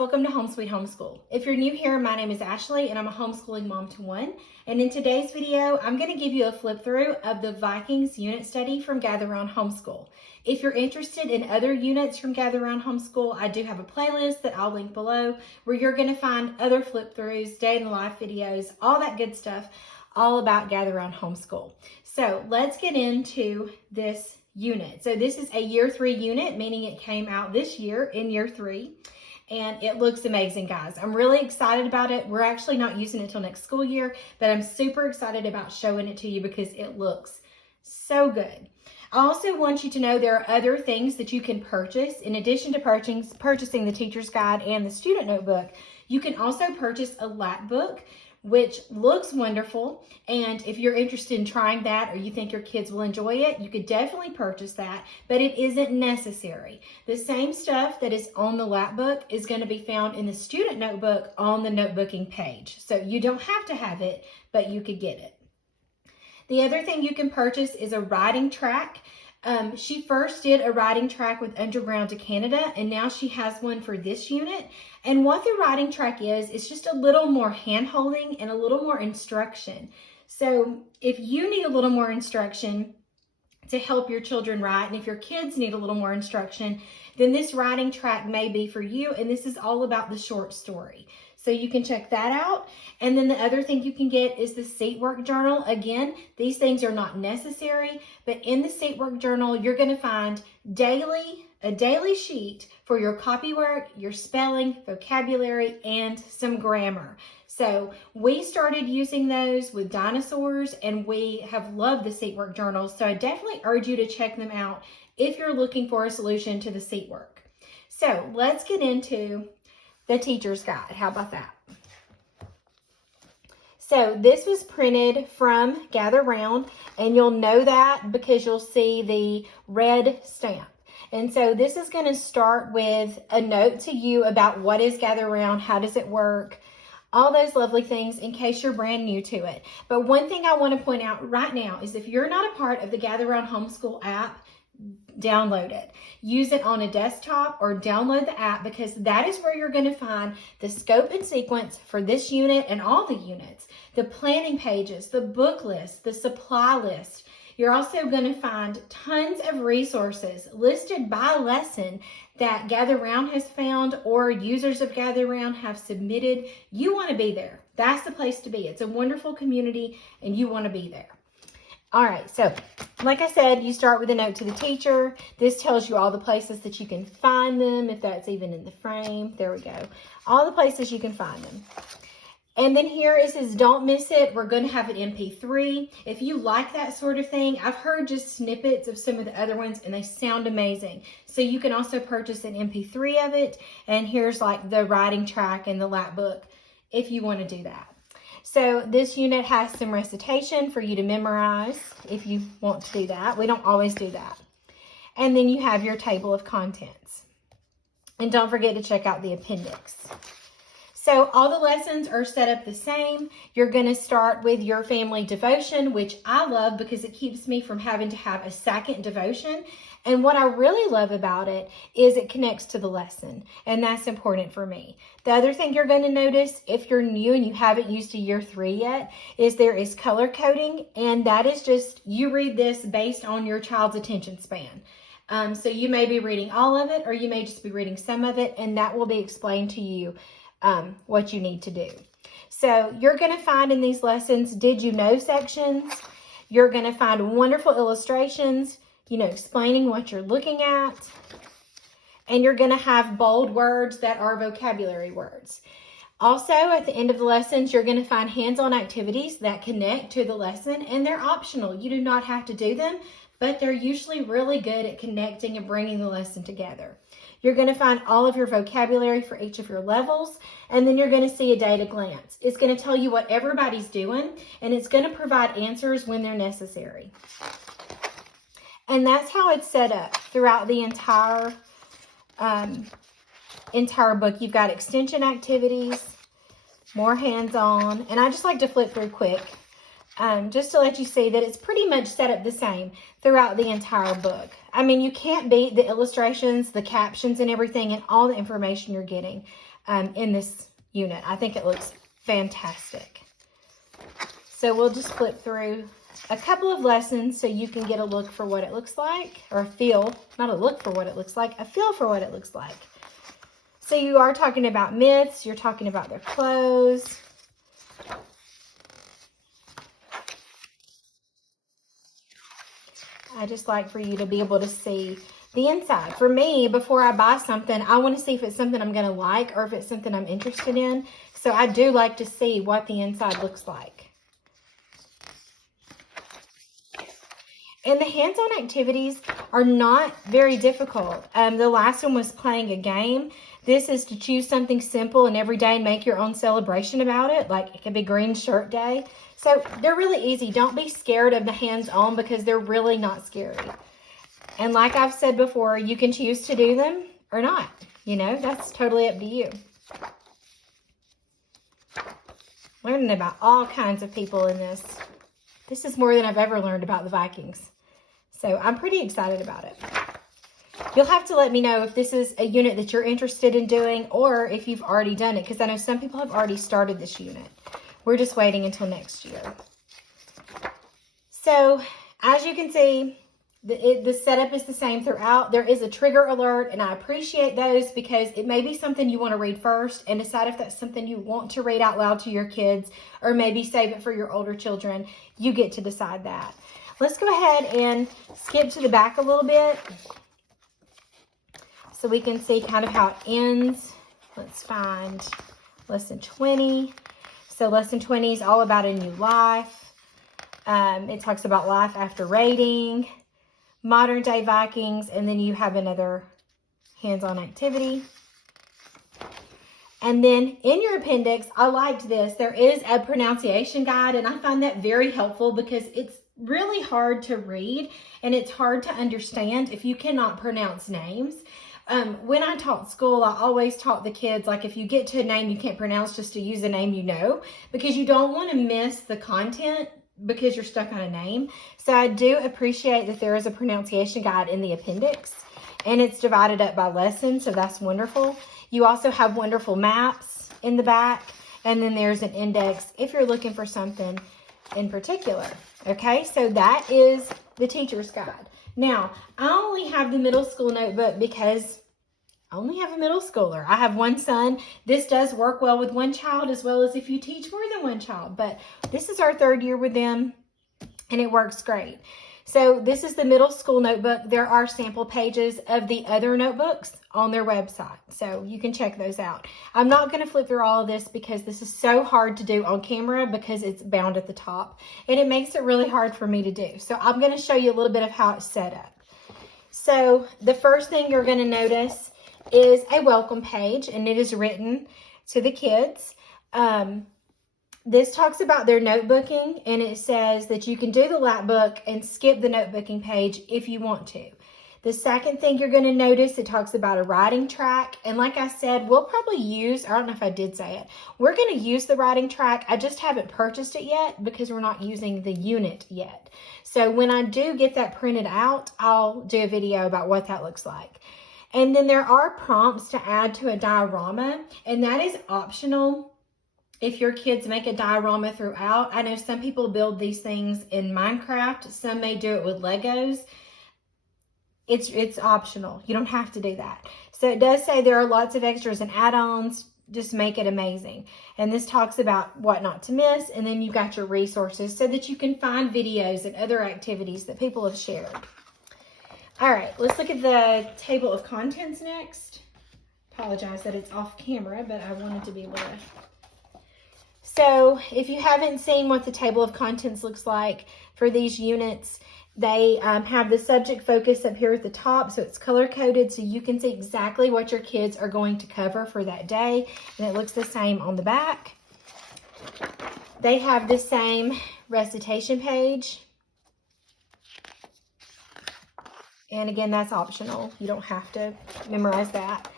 welcome to Home Sweet Homeschool. If you're new here, my name is Ashley and I'm a homeschooling mom to one. And in today's video, I'm going to give you a flip through of the Vikings unit study from Gather Round Homeschool. If you're interested in other units from Gather Round Homeschool, I do have a playlist that I'll link below where you're going to find other flip throughs, day in the life videos, all that good stuff, all about Gather Round Homeschool. So let's get into this unit. So this is a year 3 unit, meaning it came out this year in year 3. And it looks amazing, guys. I'm really excited about it. We're actually not using it until next school year, but I'm super excited about showing it to you because it looks so good. I also want you to know there are other things that you can purchase. In addition to purchasing the teacher's guide and the student notebook, you can also purchase a lap book, which looks wonderful. And if you're interested in trying that or you think your kids will enjoy it, you could definitely purchase that, but it isn't necessary. The same stuff that is on the lap book is going to be found in the student notebook on the notebooking page. So you don't have to have it, but you could get it. The other thing you can purchase is a riding track. She first did a riding track with Underground to Canada, and now she has one for this unit. And what the riding track is just a little more hand-holding and a little more instruction. So if you need a little more instruction to help your children ride, and if your kids need a little more instruction, then this riding track may be for you. And this is all about the short story. So you can check that out. And then the other thing you can get is the seat work journal. Again, these things are not necessary, but in the seat work journal, you're going to find a daily sheet for your copy work, your spelling, vocabulary, and some grammar. So we started using those with dinosaurs and we have loved the seat work journals. So I definitely urge you to check them out if you're looking for a solution to the seat work. So let's get into the teacher's guide. How about that? So this was printed from Gather Round, and you'll know that because you'll see the red stamp. And so this is going to start with a note to you about what is Gather Round, how does it work, all those lovely things in case you're brand new to it. But one thing I want to point out right now is if you're not a part of the Gather Round Homeschool app, download it. Use it on a desktop or download the app because that is where you're going to find the scope and sequence for this unit and all the units, the planning pages, the book list, the supply list. You're also going to find tons of resources listed by lesson that Gather Round has found or users of Gather Round have submitted. You want to be there. That's the place to be. It's a wonderful community and you want to be there. All right, so like I said, you start with a note to the teacher. This tells you all the places that you can find them, if that's even in the frame. There we go. All the places you can find them. And then here it says, don't miss it. We're going to have an MP3. If you like that sort of thing, I've heard just snippets of some of the other ones and they sound amazing. So you can also purchase an MP3 of it. And here's like the writing track and the lap book if you want to do that. So this unit has some recitation for you to memorize if you want to do that. We don't always do that. And then you have your table of contents. And don't forget to check out the appendix. So all the lessons are set up the same. You're going to start with your family devotion, which I love because it keeps me from having to have a second devotion. And what I really love about it is it connects to the lesson, and that's important for me. The other thing you're going to notice if you're new and you haven't used a year 3 yet is there is color coding, and that is just you read this based on your child's attention span. So you may be reading all of it or you may just be reading some of it, and that will be explained to you what you need to do. So you're going to find in these lessons, did you know sections? You're going to find wonderful illustrations, explaining what you're looking at. And you're going to have bold words that are vocabulary words. Also, at the end of the lessons, you're going to find hands-on activities that connect to the lesson, and they're optional. You do not have to do them, but they're usually really good at connecting and bringing the lesson together. You're going to find all of your vocabulary for each of your levels, and then you're going to see a day at a glance. It's going to tell you what everybody's doing, and it's going to provide answers when they're necessary. And that's how it's set up throughout the entire book. You've got extension activities, more hands-on, and I just like to flip through quick just to let you see that it's pretty much set up the same throughout the entire book. I mean, you can't beat the illustrations, the captions, and everything, and all the information you're getting. in this unit. I think it looks fantastic. So we'll just flip through a couple of lessons so you can get a look for what it looks like, or a feel, not a look for what it looks like, a feel for what it looks like. So you are talking about myths, you're talking about their clothes. I just like for you to be able to see the inside. For me, before I buy something, I want to see if it's something I'm going to like or if it's something I'm interested in. So I do like to see what the inside looks like. And the hands-on activities are not very difficult. The last one was playing a game. This is to choose something simple and everyday and make your own celebration about it. Like it could be Green Shirt Day. So they're really easy. Don't be scared of the hands-on because they're really not scary. And like I've said before, you can choose to do them or not. You know, that's totally up to you. Learning about all kinds of people in this. This is more than I've ever learned about the Vikings. So I'm pretty excited about it. You'll have to let me know if this is a unit that you're interested in doing or if you've already done it, because I know some people have already started this unit. We're just waiting until next year. So as you can see, the setup is the same throughout. There is a trigger alert, and I appreciate those because it may be something you want to read first and decide if that's something you want to read out loud to your kids, or maybe save it for your older children. You get to decide that. Let's go ahead and skip to the back a little bit so we can see kind of how it ends. Let's find lesson 20. So lesson 20 is all about a new life. It talks about life after raiding, modern day Vikings, and then you have another hands-on activity. And then in your appendix, I liked this. There is a pronunciation guide, and I find that very helpful because it's really hard to read and it's hard to understand if you cannot pronounce names. When I taught school, I always taught the kids, like, if you get to a name you can't pronounce, just to use a name you know, because you don't want to miss the content because you're stuck on a name. So I do appreciate that there is a pronunciation guide in the appendix, and it's divided up by lesson, so that's wonderful. You also have wonderful maps in the back, and then there's an index if you're looking for something in particular. Okay, so that is the teacher's guide. Now, I only have the middle school notebook because I only have a middle schooler. I have one son. This does work well with one child as well as if you teach more than one child. But this is our third year with them, and it works great. So this is the middle school notebook. There are sample pages of the other notebooks on their website, so you can check those out. I'm not going to flip through all of this because this is so hard to do on camera because it's bound at the top, and it makes it really hard for me to do. So I'm going to show you a little bit of how it's set up. So the first thing you're going to notice is a welcome page, and it is written to the kids. This talks about their notebooking, and it says that you can do the lap book and skip the notebooking page if you want to. The second thing you're going to notice, it talks about a writing track. And like I said, we'll probably use, I don't know if I did say it, we're going to use the writing track. I just haven't purchased it yet because we're not using the unit yet. So when I do get that printed out, I'll do a video about what that looks like. And then there are prompts to add to a diorama, and that is optional. If your kids make a diorama throughout, I know some people build these things in Minecraft. Some may do it with Legos. It's optional. You don't have to do that. So it does say there are lots of extras and add-ons. Just make it amazing. And this talks about what not to miss. And then you've got your resources so that you can find videos and other activities that people have shared. All right, let's look at the table of contents next. Apologize that it's off camera, but I wanted to be able to. So if you haven't seen what the table of contents looks like for these units, they have the subject focus up here at the top, so it's color-coded so you can see exactly what your kids are going to cover for that day, and it looks the same on the back. They have the same recitation page, and again, that's optional. You don't have to memorize that.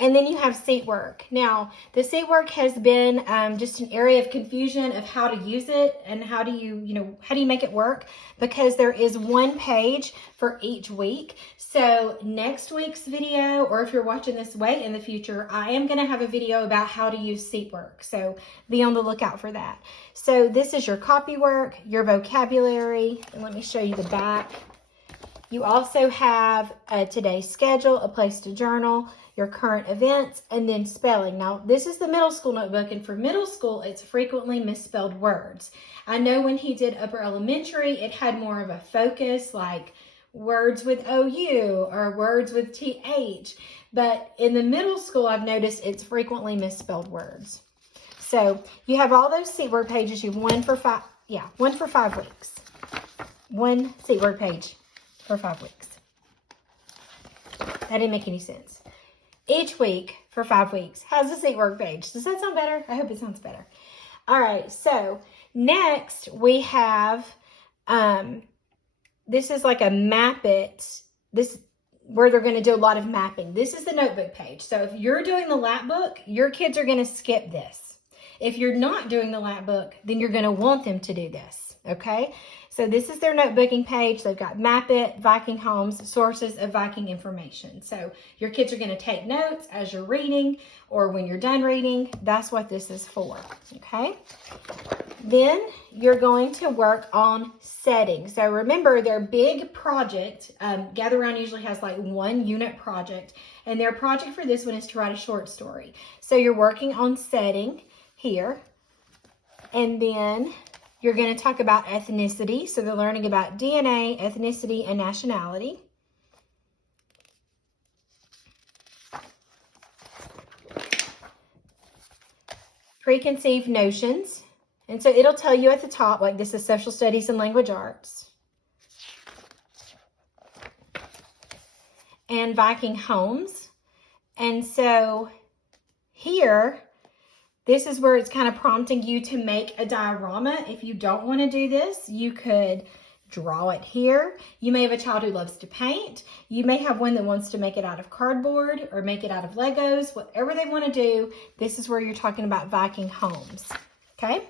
And then you have seat work. Now, the seat work has been just an area of confusion of how to use it and how do you make it work, because there is one page for each week. So next week's video, or if you're watching this way in the future, I am going to have a video about how to use seat work. So be on the lookout for that. So this is your copy work, your vocabulary, and let me show you the back. You also have a today's schedule, a place to journal, your current events, and then spelling. Now, this is the middle school notebook, and for middle school, it's frequently misspelled words. I know when he did upper elementary, it had more of a focus, like words with OU or words with TH. But in the middle school, I've noticed it's frequently misspelled words. So you have all those seat word pages. You have one for 5 weeks. One seat word page for 5 weeks. That didn't make any sense. Each week for 5 weeks has a seat work page. Does that sound better? I hope it sounds better. All right, so next we have, this is like a map it, where they're going to do a lot of mapping. This is the notebook page. So if you're doing the lap book, your kids are going to skip this. If you're not doing the lap book, then you're going to want them to do this, okay? So this is their notebooking page. They've got Map It, Viking Homes, Sources of Viking Information. So your kids are going to take notes as you're reading or when you're done reading. That's what this is for, okay? Then you're going to work on settings. So remember, their big project, Gather Round usually has like one unit project, and their project for this one is to write a short story. So you're working on setting here, and then you're going to talk about ethnicity. So they're learning about DNA, ethnicity, and nationality. Preconceived notions. And so it'll tell you at the top, like this is social studies and language arts. And Viking homes. And so here, this is where it's kind of prompting you to make a diorama. If you don't want to do this, you could draw it here. You may have a child who loves to paint. You may have one that wants to make it out of cardboard or make it out of Legos. Whatever they want to do, this is where you're talking about Viking homes. Okay?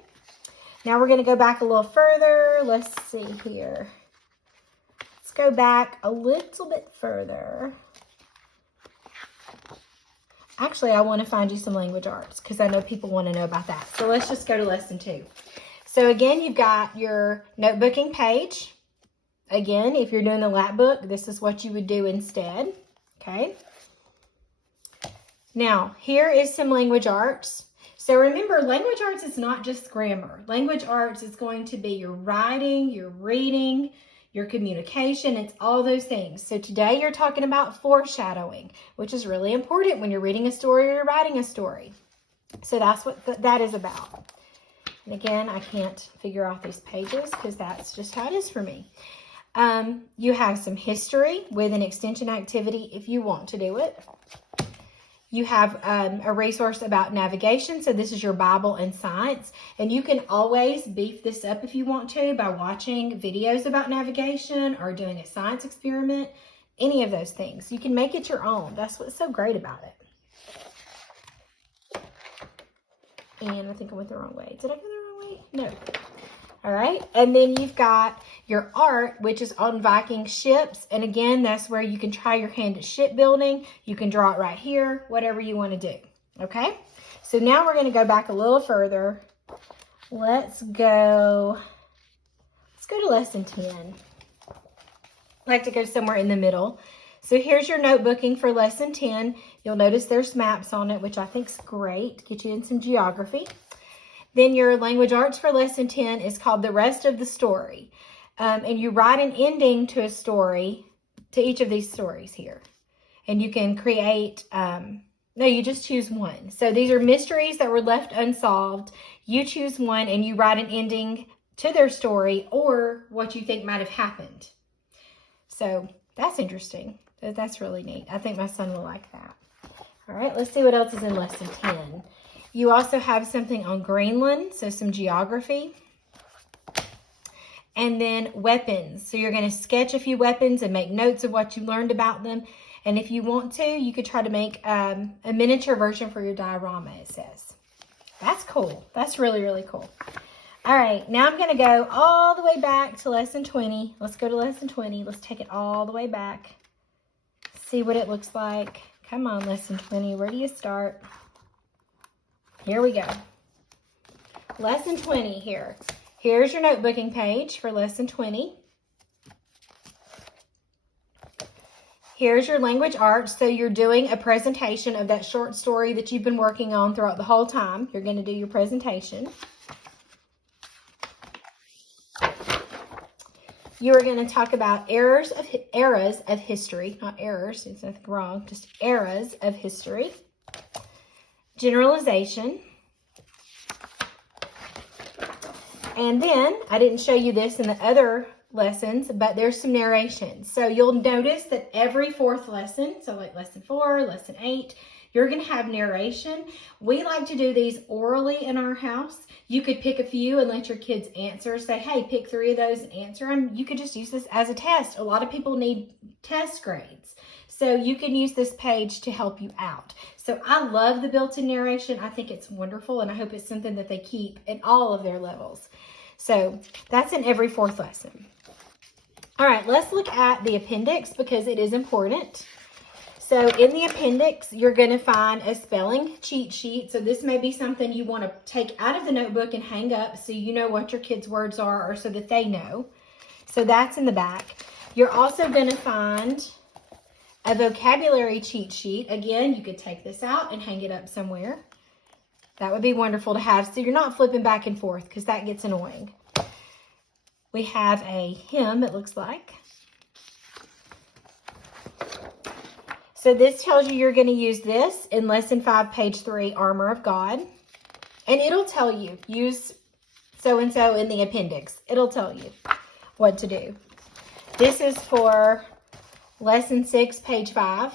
Now we're going to go back a little further. Let's see here. Let's go back a little bit further. Actually, I want to find you some language arts because I know people want to know about that. So let's just go to lesson 2. So again, you've got your notebooking page. Again, if you're doing the lap book, this is what you would do instead. Okay. Now, here is some language arts. So remember, language arts is not just grammar. Language arts is going to be your writing, your reading, your communication. It's all those things. So today you're talking about foreshadowing, which is really important when you're reading a story or you're writing a story. So that's what that is about. And again, I can't figure out these pages because that's just how it is for me. You have some history with an extension activity if you want to do it. You have a resource about navigation. So this is your Bible and science. And you can always beef this up if you want to by watching videos about navigation or doing a science experiment. Any of those things. You can make it your own. That's what's so great about it. And I think I went the wrong way. Did I go the wrong way? No. All right. And then you've got your art, which is on Viking ships. And again, that's where you can try your hand at shipbuilding. You can draw it right here, whatever you want to do. Okay. So now we're going to go back a little further. Let's go to lesson 10. I like to go somewhere in the middle. So here's your notebooking for lesson 10. You'll notice there's maps on it, which I think is great. Get you in some geography. Then your language arts for lesson 10 is called The Rest of the Story. And you write an ending to a story, to each of these stories here. And you can create, no, you just choose one. So these are mysteries that were left unsolved. You choose one and you write an ending to their story or what you think might have happened. So that's interesting. That's really neat. I think my son will like that. All right, let's see what else is in lesson 10. You also have something on Greenland, so some geography. And then weapons. So you're going to sketch a few weapons and make notes of what you learned about them. And if you want to, you could try to make a miniature version for your diorama, it says. That's cool. That's really, really cool. All right, now I'm going to go all the way back to lesson 20. Let's go to lesson 20. Let's take it all the way back. See what it looks like. Come on, lesson 20. Where do you start? Here we go. Lesson 20 here. Here's your notebooking page for lesson 20. Here's your language arts. So you're doing a presentation of that short story that you've been working on throughout the whole time. You're going to do your presentation. You are going to talk about eras of history. Not errors, there's nothing wrong. Just eras of history. Generalization. And then, I didn't show you this in the other lessons, but there's some narration. So you'll notice that every fourth lesson, so like lesson 4, lesson 8, you're going to have narration. We like to do these orally in our house. You could pick a few and let your kids answer. Say, hey, pick 3 of those and answer them. You could just use this as a test. A lot of people need test grades. So you can use this page to help you out. So I love the built-in narration. I think it's wonderful, and I hope it's something that they keep in all of their levels. So that's in every fourth lesson. All right, let's look at the appendix because it is important. So in the appendix, you're going to find a spelling cheat sheet. So this may be something you want to take out of the notebook and hang up so you know what your kids' words are or so that they know. So that's in the back. You're also going to find a vocabulary cheat sheet. Again, you could take this out and hang it up somewhere. That would be wonderful to have so you're not flipping back and forth because that gets annoying. We have a hymn, it looks like. So this tells you you're going to use this in lesson 5, page 3, Armor of God. And it'll tell you, use so-and-so in the appendix. It'll tell you what to do. This is for lesson 6, page 5.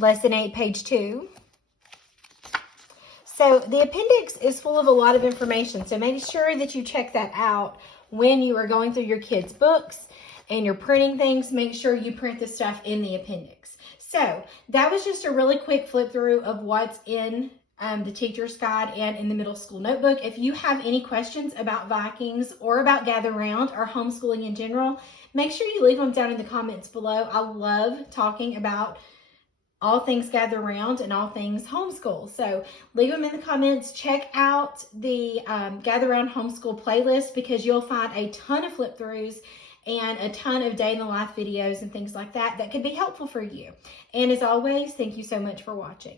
Lesson 8, page 2. So the appendix is full of a lot of information. So make sure that you check that out when you are going through your kids' books and you're printing things. Make sure you print the stuff in the appendix. So that was just a really quick flip through of what's in the teacher's guide and in the middle school notebook. If you have any questions about Vikings or about Gather Round or homeschooling in general, make sure you leave them down in the comments below. I love talking about all things Gather Round and all things homeschool. So leave them in the comments. Check out the Gather Round homeschool playlist because you'll find a ton of flip throughs and a ton of day in the life videos and things like that that could be helpful for you. And as always, thank you so much for watching.